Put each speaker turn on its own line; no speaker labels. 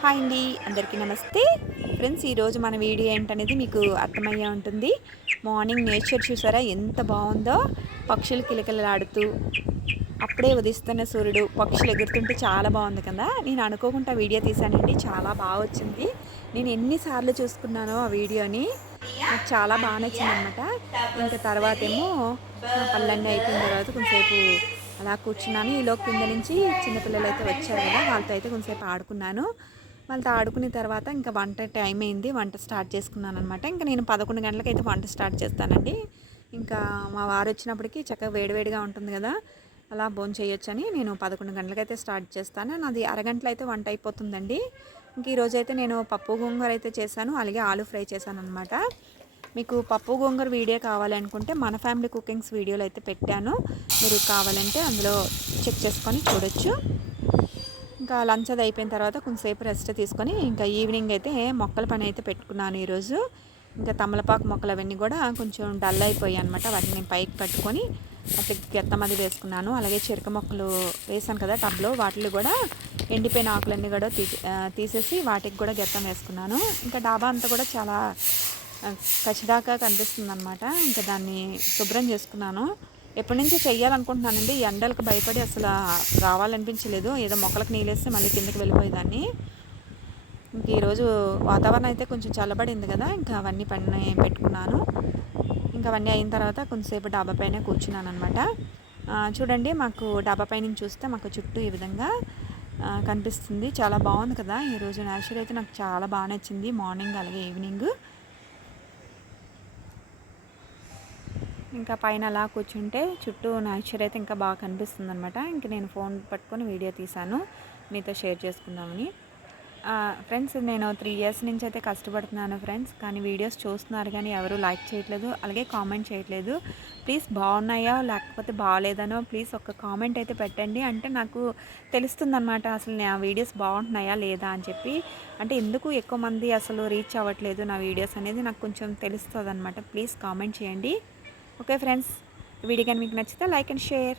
Hi అండి అందరికీ నమస్తే. ఫ్రెండ్స్ ఈరోజు మన వీడియో ఏంటనేది మీకు అర్థమయ్యే ఉంటుంది. మార్నింగ్ నేచర్ చూసారా ఎంత బాగుందో. పక్షులు కిలకిలలాడుతూ అప్పుడే ఉదిస్తున్న సూర్యుడు పక్షులు ఎగురుతుంటే చాలా బాగుంది కదా. నేను అనుకోకుండా వీడియో తీశానండి చాలా బాగా వచ్చింది. నేను ఎన్నిసార్లు చూసుకున్నానో ఆ వీడియోని. నాకు చాలా బాగా నచ్చింది అనమాట ఇంకా తర్వాత ఏమో పళ్ళన్నీ అయిపోయిన తర్వాత కొంచెంసేపు అలా కూర్చున్నాను. ఈలో కింద నుంచి చిన్నపిల్లలు అయితే వచ్చారు కదా వాళ్ళతో అయితే కొంచెంసేపు ఆడుకున్నాను. వాళ్ళతో ఆడుకున్న తర్వాత ఇంకా వంట టైం అయింది. వంట స్టార్ట్ చేసుకున్నాను అనమాట ఇంకా నేను పదకొండు గంటలకు అయితే వంట స్టార్ట్ చేస్తానండి. ఇంకా మా వారు వచ్చినప్పటికీ చక్కగా వేడివేడిగా ఉంటుంది కదా అలా భోజనం చేయొచ్చని నేను పదకొండు గంటలకైతే స్టార్ట్ చేస్తాను. నాది అరగంటలో అయితే వంట అయిపోతుందండి. ఇంక ఈరోజైతే నేను పప్పు గోంగూర అయితే చేశాను. అలాగే ఆలు ఫ్రై చేశాను అనమాట మీకు పప్పు గోంగూర వీడియో కావాలనుకుంటే మన ఫ్యామిలీ కుకింగ్స్ వీడియోలు అయితే పెట్టాను. మీరు కావాలంటే అందులో చెక్ చేసుకొని చూడొచ్చు. ఇంకా లంచ్ అది అయిపోయిన తర్వాత కొంతసేపు రెస్ట్ తీసుకొని ఇంకా ఈవినింగ్ అయితే మొక్కల పని అయితే పెట్టుకున్నాను ఈరోజు. ఇంకా తమలపాకు మొక్కలు అవన్నీ కూడా కొంచెం డల్ అయిపోయాయి అనమాట వాటిని నేను పైకి పట్టుకొని అట్లా గెత్తం అది వేసుకున్నాను. అలాగే చెరుక మొక్కలు వేసాను కదా టబ్లో. వాటిలో కూడా ఎండిపోయిన ఆకులన్నీ కూడా తీసి తీసేసి వాటికి కూడా గెత్తం వేసుకున్నాను. ఇంకా డాబా అంతా కూడా చాలా కచ్చిదాకా కనిపిస్తుంది అనమాట ఇంకా దాన్ని శుభ్రం చేసుకున్నాను. ఎప్పటి నుంచో చెయ్యాలనుకుంటున్నానండి. ఎండలకు భయపడి అసలు రావాలనిపించలేదు. ఏదో మొక్కలకు నీళ్ళేస్తే మళ్ళీ కిందకి వెళ్ళిపోయేదాన్ని. ఇంక ఈరోజు వాతావరణం అయితే కొంచెం చల్లబడింది కదా. ఇంకా అవన్నీ పని పెట్టుకున్నాను. ఇంకా అవన్నీ అయిన తర్వాత కొంతసేపు డాబా పైన కూర్చున్నాను అనమాట చూడండి మాకు డాబా పైన చూస్తే మాకు చుట్టూ ఈ విధంగా కనిపిస్తుంది. చాలా బాగుంది కదా. ఈరోజు నేచర్ అయితే నాకు చాలా బాగా నచ్చింది. మార్నింగ్ అలాగే ఈవినింగ్. ఇంకా పైన అలా కూర్చుంటే చుట్టూ నేచర్ అయితే ఇంకా బాగా కనిపిస్తుంది అనమాట ఇంక నేను ఫోన్ పట్టుకొని వీడియో తీశాను. మీతో షేర్ చేసుకుందామని. ఫ్రెండ్స్ నేను త్రీ ఇయర్స్ నుంచి అయితే కష్టపడుతున్నాను ఫ్రెండ్స్ కానీ వీడియోస్ చూస్తున్నారు కానీ ఎవరు లైక్ చేయట్లేదు అలాగే కామెంట్ చేయట్లేదు. ప్లీజ్ బాగున్నాయా లేకపోతే బాగాలేదనో ప్లీజ్ ఒక కామెంట్ అయితే పెట్టండి. అంటే నాకు తెలుస్తుందన్నమాట అసలు నా వీడియోస్ బాగుంటున్నాయా లేదా అని చెప్పి. అంటే ఎందుకు ఎక్కువ మంది అసలు రీచ్ అవ్వట్లేదు నా వీడియోస్ అనేది నాకు కొంచెం తెలుస్తుంది అనమాట ప్లీజ్ కామెంట్ చేయండి. ఓకే ఫ్రెండ్స్ వీడియో కానీ మీకు నచ్చితే లైక్ అండ్ షేర్.